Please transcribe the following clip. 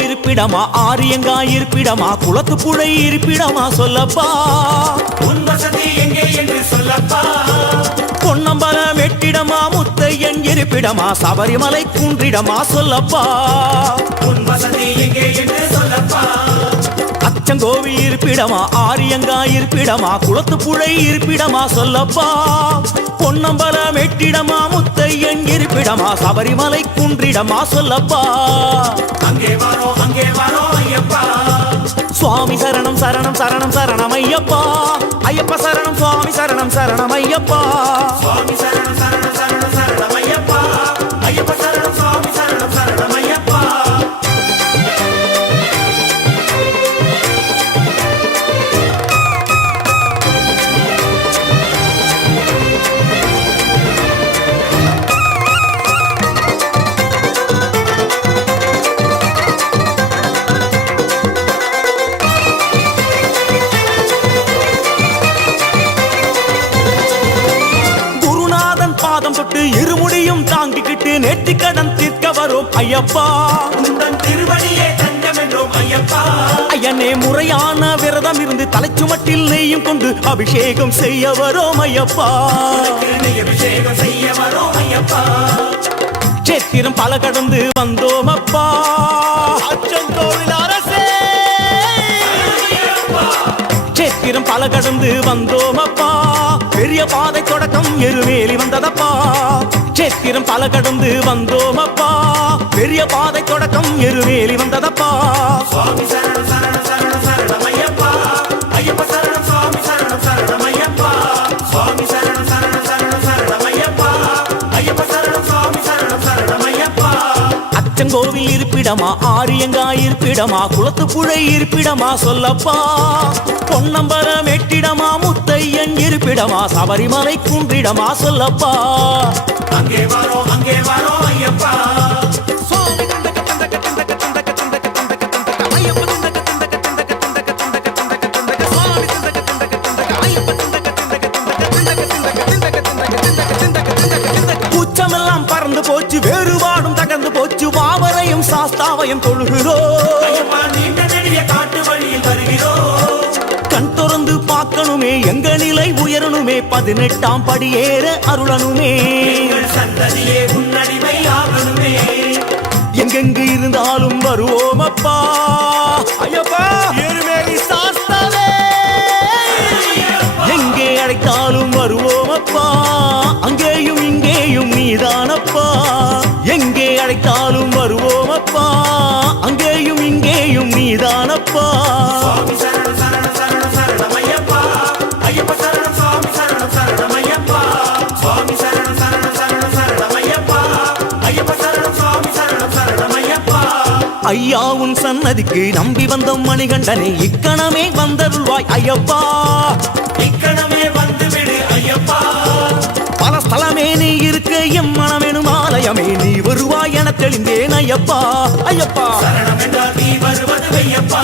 இருப்பிடமா ஆரியங்கா இருப்பிடமா குளத்து புழை இருப்பிடமா சொல்லப்பா. உன் வசதி எங்கே என்று சொல்லப்பா. பொன்னம்பலம் வெட்டிடமா முத்தையன் இருப்பிடமா சபரிமலை குன்றிடமா சொல்லப்பா. உன் வசதி எங்கே என்று சொல்லப்பா. அச்சங்கோவி இருப்பிடமா ஆரியங்கா இருப்பிடமா குளத்து புழை இருப்பிடமா சொல்லப்பா. பொன்னம்பலம் வெட்டிடமா முத்தையன் சபரிமலை குன்றிடமா சொல்லப்பா. அங்கே வரோ அங்கே வரோ ஐயப்பா சுவாமி சரணம் சரணம் சரணம் சரணம் ஐயப்பா. ஐயப்ப சரணம் சுவாமி சரணம் சரணம் ஐயப்பா. சுவாமி சரணம் சரணம் சரணம் பாதம் தொட்டு இருமுடியும் தாங்கிக்கிட்டு நெற்றி கடன் தீர்க்க வரும் ஐயப்பா. திருவடியே ஐயப்பா. ஐயனே முறையான விரதம் இருந்து தலைச்சுமட்டில் நெய்யும் கொண்டு அபிஷேகம் செய்ய வரோம் ஐயப்பா. அபிஷேகம் செய்ய வரோம் ஐயப்பா. சேத்திரம் பல கடந்து வந்தோம் அப்பா. சேத்திரம் பல கடந்து வந்தோம் அப்பா. பெரிய பாதை தொடக்கம் எருமேலி வந்ததப்பா. சேத்திரம் பல கடந்து வந்தோமப்பா. பெரிய பாதை தொடக்கம் எருமேலி வந்ததப்பா. கோவில் இருப்பிடமா ஆரியங்காய் இருப்பிடமா குளத்து புழை இருப்பிடமா சொல்லப்பா. பொன்னம்பரம் எட்டிடமா முத்தையன் இருப்பிடமா சபரிமலை குன்றிடமா சொல்லப்பா. அங்கே வரோ பறந்து போச்சு வேறுபாடும் தகர்ந்து போச்சு. வாவரையும் சாஸ்தாவையும் தொழுகிறோம் கண் திறந்து பார்க்கணுமே எங்க நிலை உயரணுமே. பதினெட்டாம் படி ஏற எங்கள் சந்ததியே ஆகணுமே. எங்கெங்கு இருந்தாலும் வருவோம் அப்பா. ஐயப்பா! சுவாமி சரணம் சரணம் ஐயப்பா. ஐயா உன் சன்னதிக்கு நம்பி வந்தோம் மணிகண்டனே இக்கணமே வந்தருள்வாய் ஐயப்பா. இக்கணமே வந்து தெளிந்தேன் ஐயப்பா ஐயப்பா. சரணம் என்றால் நீ வருவது ஐயப்பா.